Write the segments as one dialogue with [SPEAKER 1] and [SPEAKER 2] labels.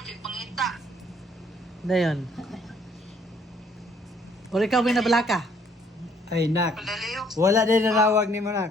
[SPEAKER 1] kay pangita.
[SPEAKER 2] Dayon. O ikaw binabala ka?
[SPEAKER 3] Ay, nak.
[SPEAKER 1] Padaliyo.
[SPEAKER 3] Wala din narawag ni mo, nak.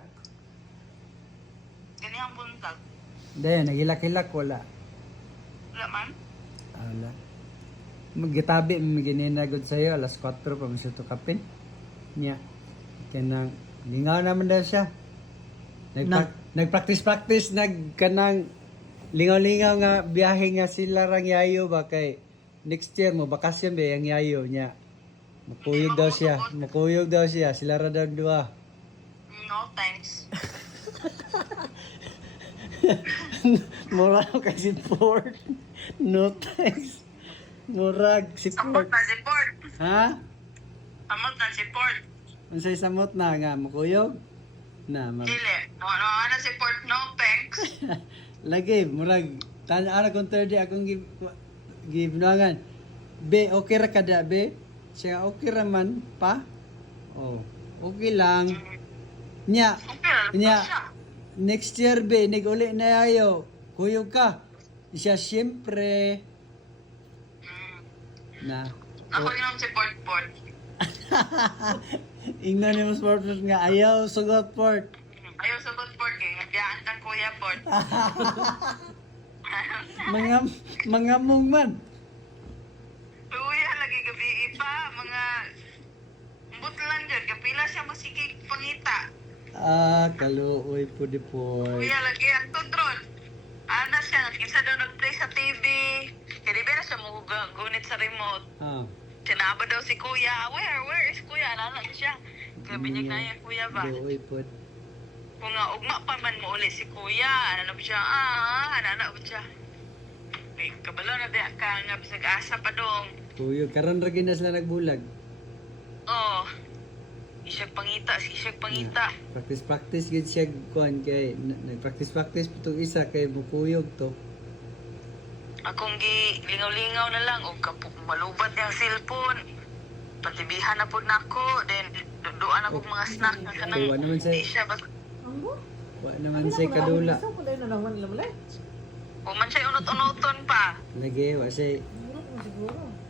[SPEAKER 1] Ganyan buntag.
[SPEAKER 3] Dayan, nagilak-hilak, wala.
[SPEAKER 1] Wala man.
[SPEAKER 3] Wala. Magitabi, magininagod sa'yo, alas 4 pa masuto kapin. Niya. Kanang, lingaw naman daw siya. Nagpractice-practice, kanang lingaw-lingaw nga biyahe nga sila rang yayo ba kay next year mo bakasyon ba yung yayo niya. Makuyog daw siya, sila ra daw dua.
[SPEAKER 1] No, thanks.
[SPEAKER 3] Murag kasi support. No thanks. Murag
[SPEAKER 1] Samot
[SPEAKER 3] support.
[SPEAKER 1] na si Port.
[SPEAKER 3] Ha?
[SPEAKER 1] Samot na si Port.
[SPEAKER 3] Unsay samot na nga makuyog? Na
[SPEAKER 1] Dili. Ano si Port, no, thanks.
[SPEAKER 3] lagi murag ana kung 30 akong give nangan. Be okay ra kada be? Siya okay ra man pa? Oh, okay lang. Nya,
[SPEAKER 1] Okay,
[SPEAKER 3] nya
[SPEAKER 1] siya.
[SPEAKER 3] next year be uli na yayo. Kuyog ka. Siya siyempre na.
[SPEAKER 1] Ako yung si Port.
[SPEAKER 3] Ingnan ni mo sports nga ayaw sugot port.
[SPEAKER 1] Ayaw sa Port, kaya nagdaan ng Kuya Port.
[SPEAKER 3] Mga mong man.
[SPEAKER 1] Kuya, lagi gabi pa, mga butlan dyan, kapila siya masigig pangita.
[SPEAKER 3] Kaluoy po di po.
[SPEAKER 1] Kuya, lagi ang tutron. Ana siya, kinsa daw nag-play sa TV. Kaya di ba na siya gunit sa remote. Sinaba daw si Kuya. Where is Kuya? Alala siya. Sabi niya kaya Kuya ba?
[SPEAKER 3] Kaluoy po.
[SPEAKER 1] Kung nga ugma pa man mo uli si Kuya. Ano ba siya? Ano ba siya? May kabalo na ba ka nga bisag asa pa dong.
[SPEAKER 3] Kuyog, karon ra gid na sila nagbulag.
[SPEAKER 1] Oh. Isag pangita.
[SPEAKER 3] Practice gid siya kuan kay nagpractice putong isa kay mukuyog to.
[SPEAKER 1] Akong lingaw-lingaw na lang. O malubat yung cellphone. Patibihan na po na ako. Then, doon ako mga snack na kanang.
[SPEAKER 3] Wa naman
[SPEAKER 1] Di
[SPEAKER 3] say
[SPEAKER 1] siya ba?
[SPEAKER 3] wa naman say kadula.
[SPEAKER 1] O man siya unot-unoton pa.
[SPEAKER 3] Lagi wa say
[SPEAKER 2] Siguro.